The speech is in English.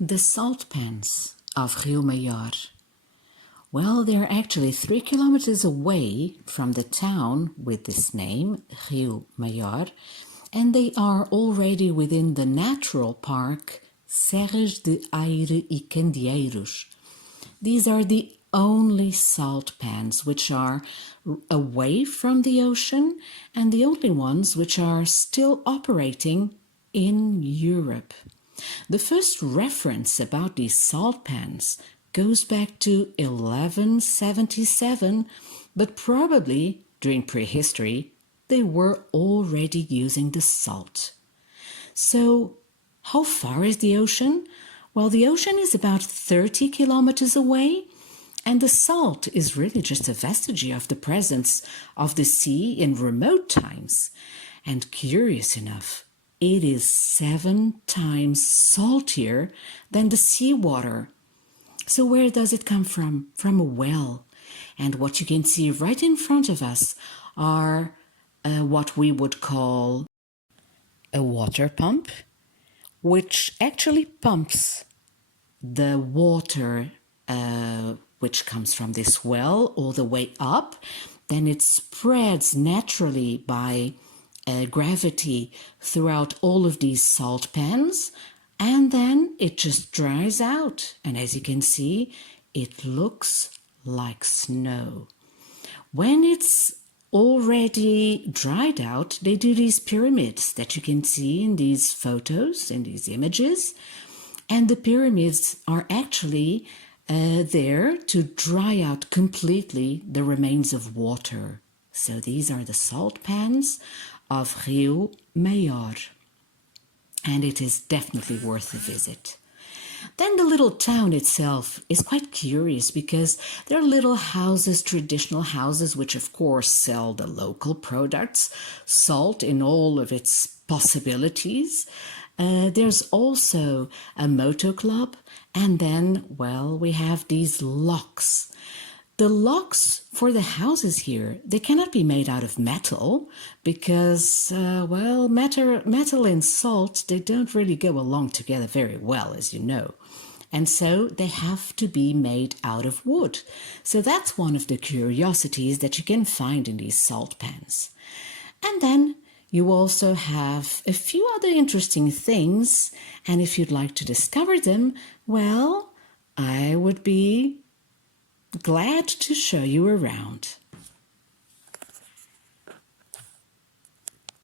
The salt pans of Rio Maior. Well, they're actually 3 kilometers away from the town with this name, Rio Maior, and they are already within the natural park Serras de Aire e Candeeiros. These are the only salt pans which are away from the ocean and the only ones which are still operating in Europe. The first reference about these salt pans goes back to 1177, but probably during prehistory they were already using the salt. So, how far is the ocean? Well, the ocean is about 30 kilometers away, and the salt is really just a vestige of the presence of the sea in remote times. And curious enough, it is 7 times saltier than the seawater. So where does it come from? From a well. And what you can see right in front of us are what we would call a water pump, which actually pumps the water which comes from this well all the way up. Then it spreads naturally by gravity throughout all of these salt pans, and then it just dries out. And as you can see, it looks like snow. When it's already dried out, they do these pyramids that you can see in these photos, in these images. And the pyramids are actually there to dry out completely the remains of water. So these are the salt pans of Rio Maior. And it is definitely worth a visit. Then the little town itself is quite curious because there are little houses, traditional houses, which of course sell the local products, salt in all of its possibilities. There's also a motor club, and then, well, we have these locks. The locks for the houses here, they cannot be made out of metal because, metal and salt, they don't really go along together very well, as you know. And so they have to be made out of wood. So that's one of the curiosities that you can find in these salt pans. And then you also have a few other interesting things, and if you'd like to discover them, well, I would be glad to show you around.